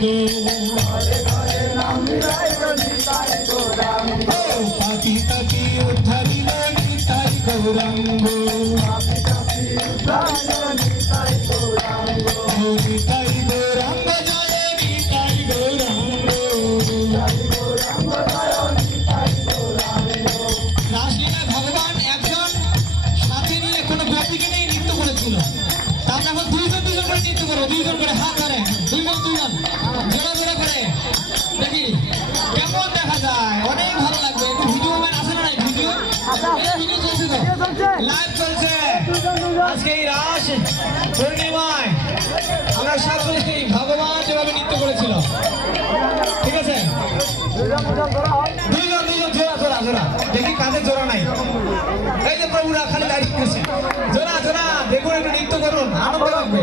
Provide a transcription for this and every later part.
গৌরাঙ্গ পাতি তাতি উদ্ধারিল নিতাই গৌরাঙ্গ নিতাই গৌরাঙ্গ জয় নিতাই গৌরাঙ্গ। রাসলীলায় ভগবান একজন সাথে নিয়ে কোনো গোপীকে নিয়ে নৃত্য করেছিল। তার এখন দুইজন করে নৃত্য করো, দুইজন করে হাত ধরে, দুইজন জোড়া জোড়া করে দেখি কেমন দেখা যায়। অনেক ভালো লাগবে। একটু ভিডিও ম্যান আছে না? ভিডিও চলছে তো, লাইভ চলছে। আজকে এই রাস পূর্ণিমায় আমরা সকলে ভগবান যেভাবে নৃত্য করেছিল, ঠিক আছে? দুইজন জোড়া দেখি কাঁধে জোড়া নাই। এই যে প্রভুরা খালি দাঁড়িয়ে গেছে, জোড়া দেখুন, একটু নৃত্য করুন, আনন্দ লাগবে।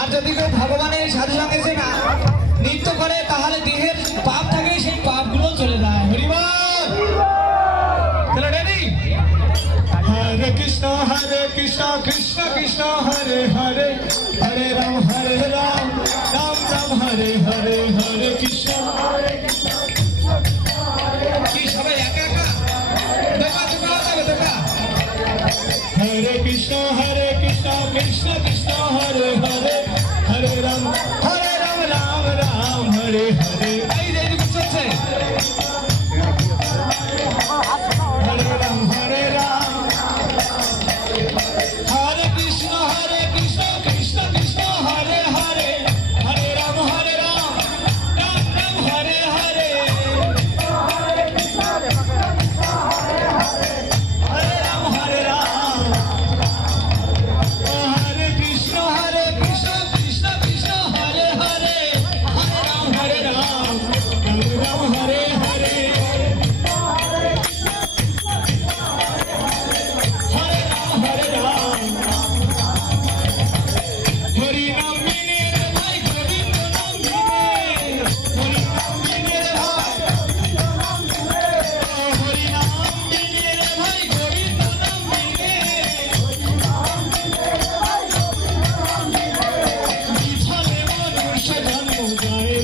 আর যদি কেউ ভগবানের সাধু সঙ্গে এসে না নৃত্য করে তাহলে দেহের পাপ থাকে, সেই পাপগুলো চলে যায়। হরিবল। চলো রেডি? হরে কৃষ্ণ কৃষ্ণ কৃষ্ণ হরে হরে, হরে রাম রাম রাম হরে হরে, হরে কৃষ্ণ কি সবাই একা একা দেখা? হরে কৃষ্ণ কৃষ্ণ কৃষ্ণ হরে হরে, হরে রাম রাম রাম হরে হরে। এই যে এদিকে চলছে, হরে রাম হরে কৃষ্ণ কৃষ্ণ কৃষ্ণ হরে হরে, হরে রাম রাম রাম হরে হরে, হরে রাম হরে কৃষ্ণ কৃষ্ণ কৃষ্ণ হরে হরে, হরে রাম রাম রাম হরে হরে, হরে রাম হরি নাম বিনে রে ভাই গোবিন্দ নাম বিনে, হরি নাম বিনে রে ভাই, হরি নাম বিনে রে ভাই গোবিন্দ নাম বিনে, বিছানে মানুষ জন্ম যায়